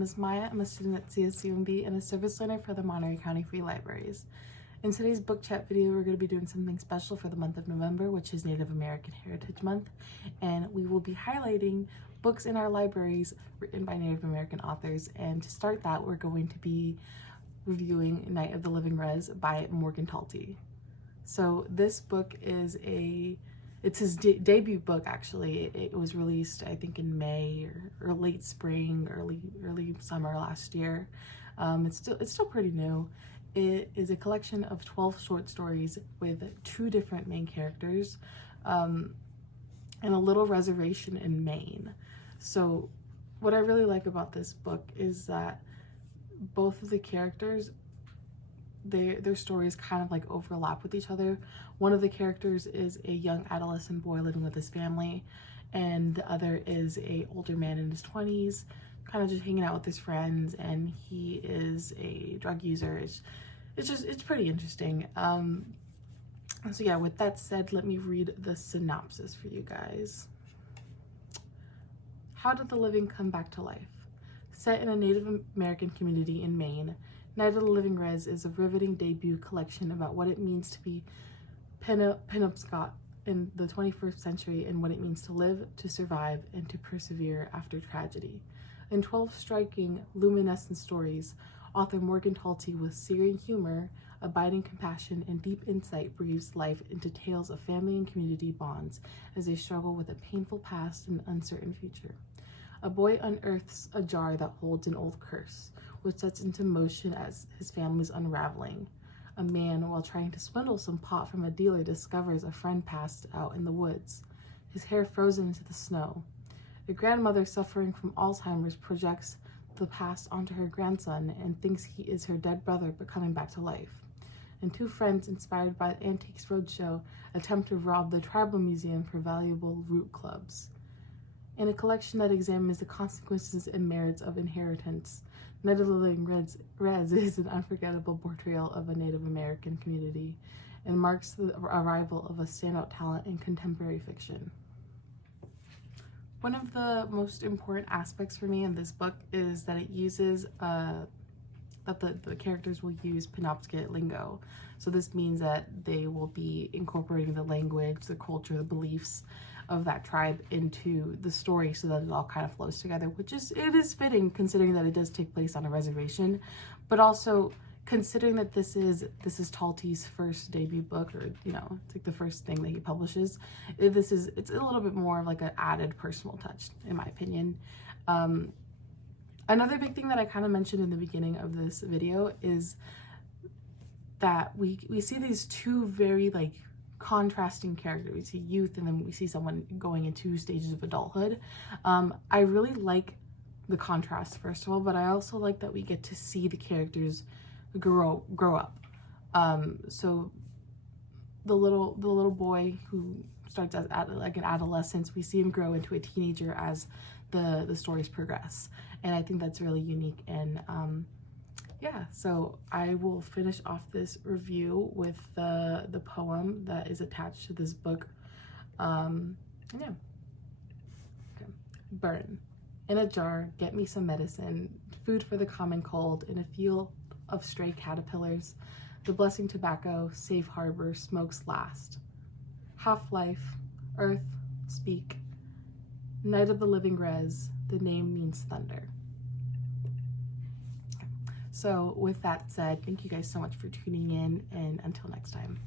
name is Maya. I'm a student at CSUMB and a service learner for the Monterey County Free Libraries. In today's book chat video, we're going to be doing something special for the month of November, which is Native American Heritage Month, and we will be highlighting books in our libraries written by Native American authors. And to start that, we're going to be reviewing Night of the Living Rez by Morgan Talty. So this book is it's his debut book, actually. It was released, I think, in May or late spring, early summer last year. It's still pretty new. It is a collection of 12 short stories with 2 different main characters and a little reservation in Maine. So what I really like about this book is that both of the characters, their stories kind of like overlap with each other. One of the characters is a young adolescent boy living with his family, and the other is a older man in his 20s, kind of just hanging out with his friends, and he is a drug user. It's pretty interesting. So yeah, with that said, let me read the synopsis for you guys. How did the living come back to life? Set in a Native American community in Maine, Night of the Living Rez is a riveting debut collection about what it means to be Penobscot in the 21st century and what it means to live, to survive, and to persevere after tragedy. In 12 striking, luminescent stories, author Morgan Talty, with searing humor, abiding compassion, and deep insight, breathes life into tales of family and community bonds as they struggle with a painful past and uncertain future. A boy unearths a jar that holds an old curse, which sets into motion as his family's unraveling. A man, while trying to swindle some pot from a dealer, discovers a friend passed out in the woods, his hair frozen into the snow. A grandmother suffering from Alzheimer's projects the past onto her grandson and thinks he is her dead brother but coming back to life. And 2 friends, inspired by the Antiques Roadshow, attempt to rob the tribal museum for valuable root clubs. In a collection that examines the consequences and merits of inheritance, Night of the Living Rez is an unforgettable portrayal of a Native American community and marks the arrival of a standout talent in contemporary fiction. One of the most important aspects for me in this book is that it uses that the characters will use Penobscot lingo. So this means that they will be incorporating the language, the culture, the beliefs of that tribe into the story so that it all kind of flows together, which is fitting considering that it does take place on a reservation, but also considering that this is Talty's first debut book, or it's like the first thing that he publishes. It's a little bit more of like an added personal touch, in my opinion. Another big thing that I kind of mentioned in the beginning of this video is that we see these 2 very like contrasting characters. We see youth, and then we see someone going into stages of adulthood. I really like the contrast, first of all, but I also like that we get to see the characters grow up. So the little boy who starts as like an adolescent, we see him grow into a teenager as the stories progress, and I think that's really unique. And yeah, so I will finish off this review with the poem that is attached to this book. Yeah. Okay. Burn. In a jar, get me some medicine, food for the common cold, in a field of stray caterpillars. The blessing tobacco, safe harbor, smokes last. Half-life, earth, speak. Night of the Living Rez, the name means thunder. So with that said, thank you guys so much for tuning in, and until next time.